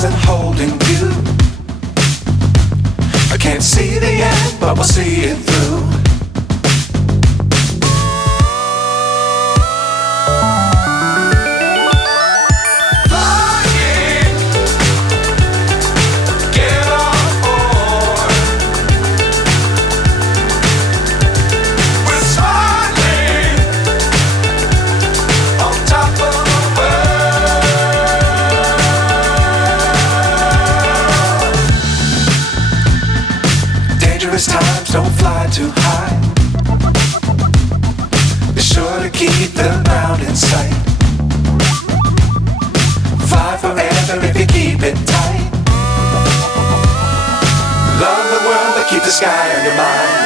wasn't holding you. I can't see the end, but we'll see it through. Times don't fly too high. Be sure to keep the ground in sight. Fly forever if you keep it tight. Love the world but keep the sky on your mind.